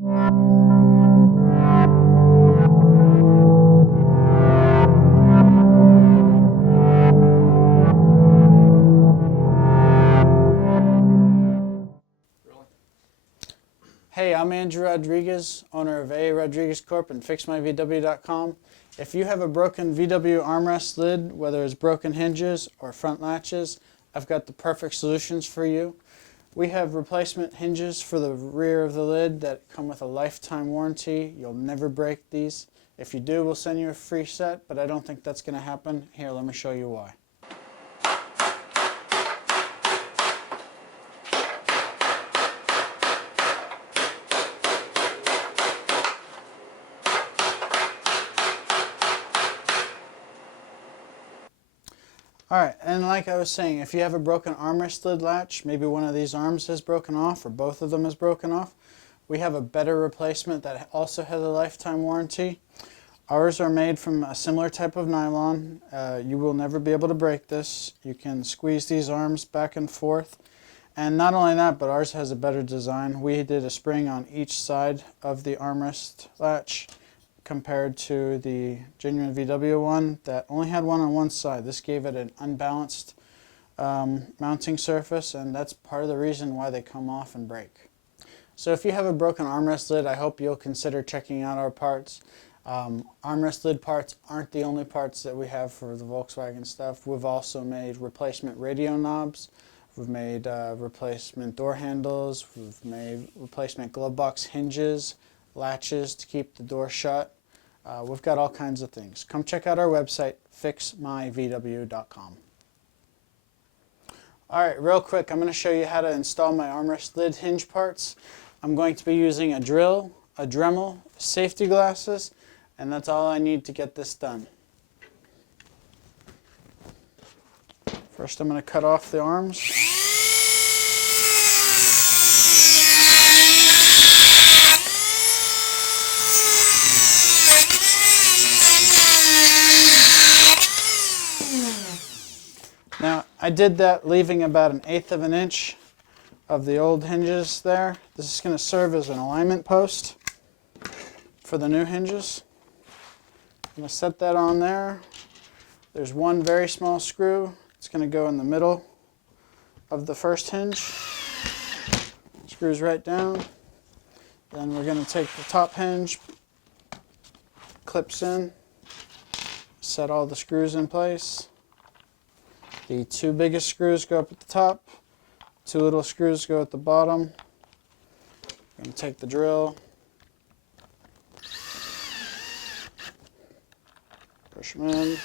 Hey, I'm Andrew Rodriguez, owner of A. Rodriguez Corp. and FixMyVW.com. If you have a broken VW armrest lid, whether it's broken hinges or front latches, I've got the perfect solutions for you. We have replacement hinges for the rear of the lid that come with a lifetime warranty. You'll never break these. If you do, we'll send you a free set, but I don't think that's going to happen. Here, let me show you why. Alright, and like I was saying, if you have a broken armrest lid latch, maybe one of these arms has broken off or both of them has broken off, we have a better replacement that also has a lifetime warranty. Ours are made from a similar type of nylon. You will never be able to break this. You can squeeze these arms back and forth. And not only that, but ours has a better design. We did a spring on each side of the armrest latch, compared to the genuine VW one that only had one on one side. This gave it an unbalanced mounting surface, and that's part of the reason why they come off and break. So if you have a broken armrest lid, I hope you'll consider checking out our parts. Armrest lid parts aren't the only parts that we have for the Volkswagen stuff. We've also made replacement radio knobs. We've made replacement door handles. We've made replacement glove box hinges, latches to keep the door shut. We've got all kinds of things. Come check out our website, FixMyVW.com. Alright, real quick, I'm going to show you how to install my armrest lid hinge parts. I'm going to be using a drill, a Dremel, safety glasses, and that's all I need to get this done. First I'm going to cut off the arms. Now, I did that leaving about 1/8 of an inch of the old hinges there. This is going to serve as an alignment post for the new hinges. I'm going to set that on there. There's one very small screw. It's going to go in the middle of the first hinge. Screws right down. Then we're going to take the top hinge, clips in, set all the screws in place. The two biggest screws go up at the top, two little screws go at the bottom. I'm going to take the drill, push them in.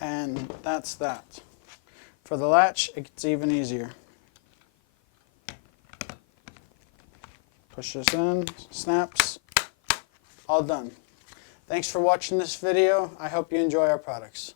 And that's that. For the latch, it gets even easier. Push this in, snaps, all done. Thanks for watching this video. I hope you enjoy our products.